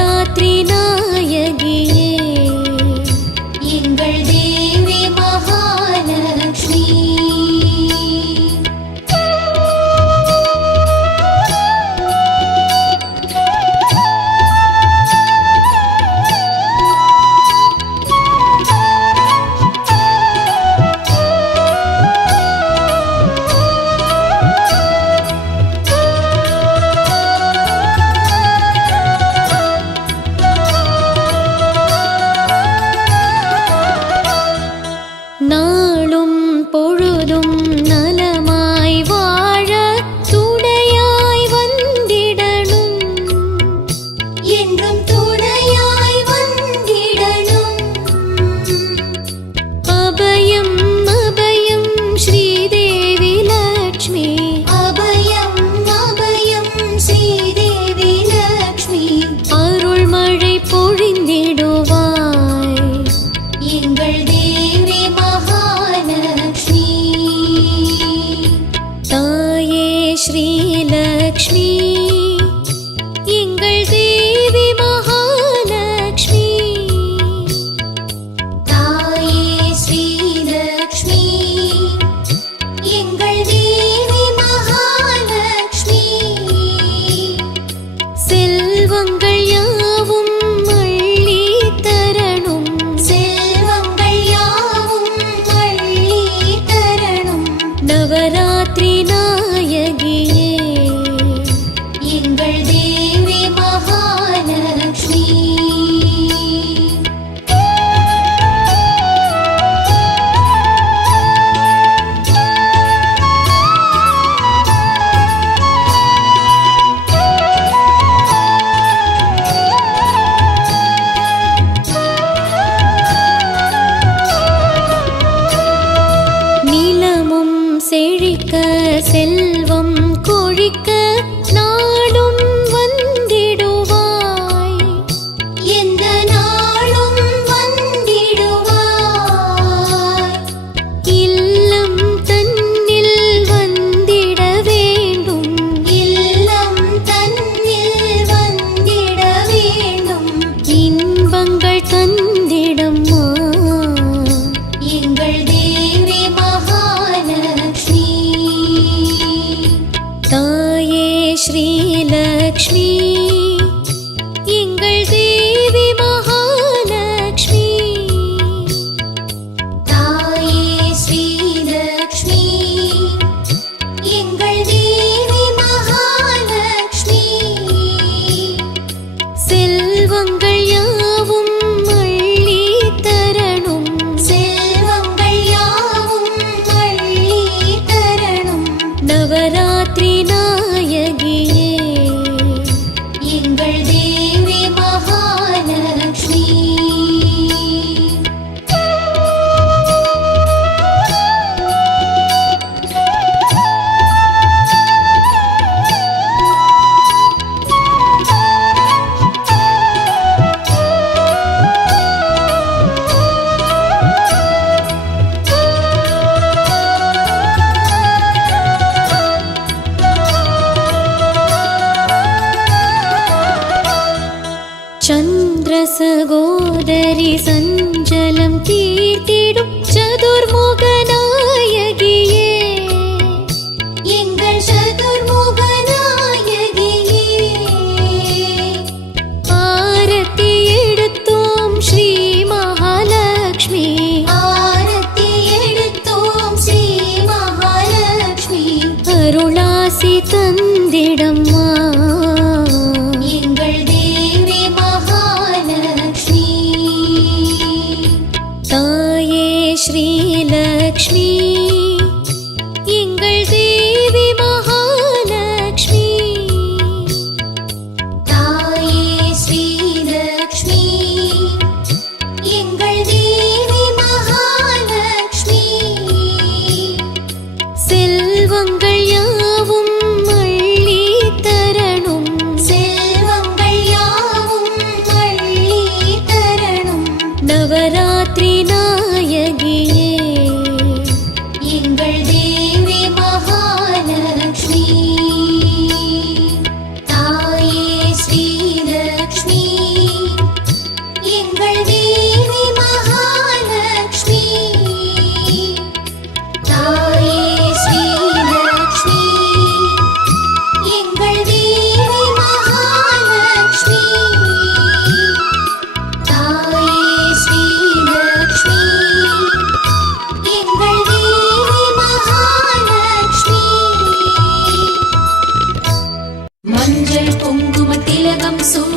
ராத்திரி நாயகியே. எங்கள் தேவி ராத்திரி நாயகியே எங்கள் தே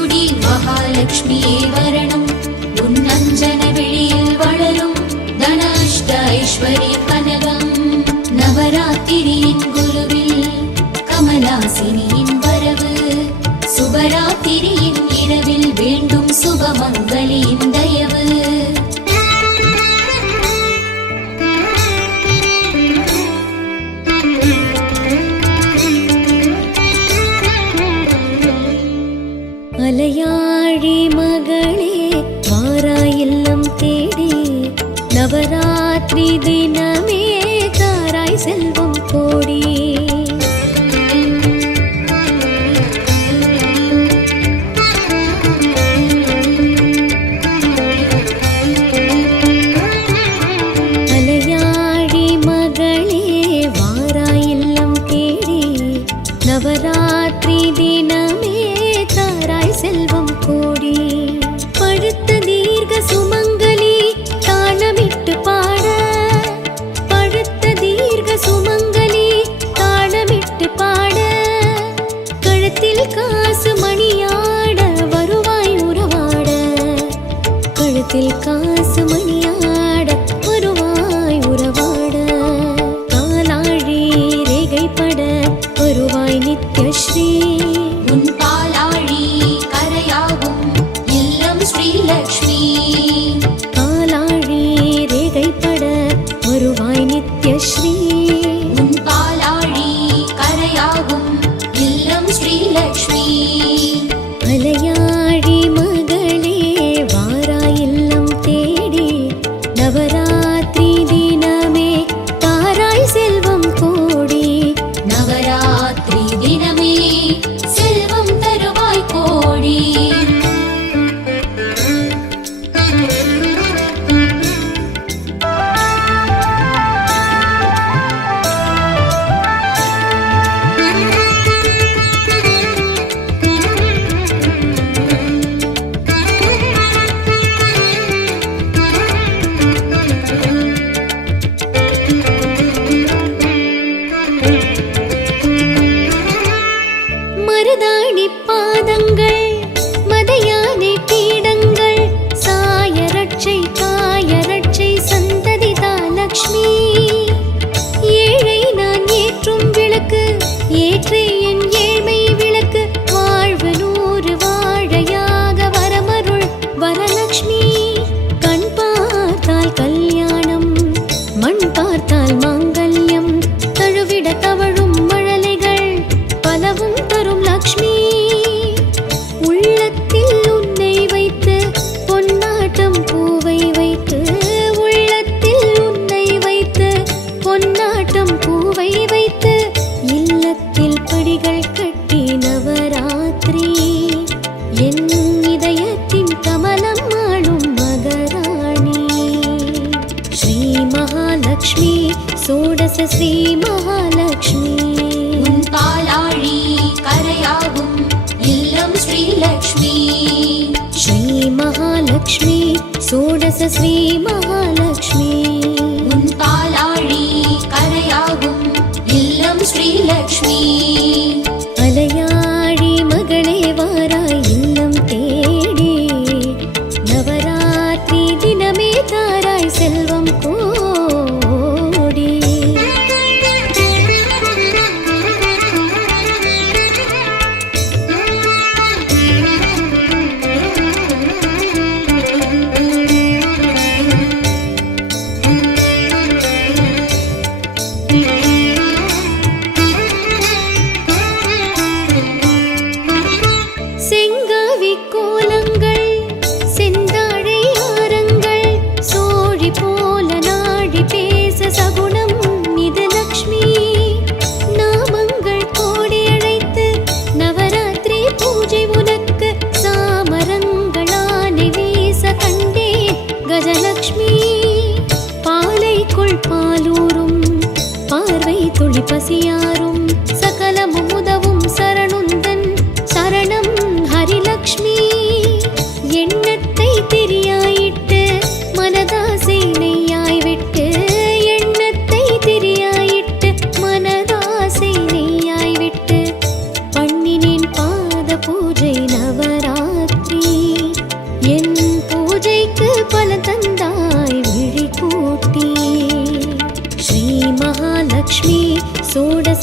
மகாலட்சுமியே नवरात्रिदिन லக்ஷ்மி சோடச ஸ்ரீ மகாலட்சுமி. பாலாழி கரையாகும் இல்லம் ஸ்ரீலக்ஷ்மி ஸ்ரீ மகாலட்சுமி சோடச ஸ்ரீ மகாலட்சுமி. பாலாழி கரையாகும் இல்லம் ஸ்ரீலக்ஷ்மி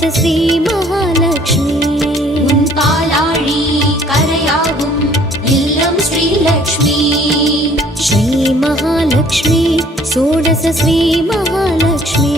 श्री महालक्ष्मी। मुन्तालायु करयालं श्रीलक्ष्मी। श्रीमहालक्ष्मी षोडश श्रीमहालक्ष्मी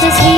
This is here.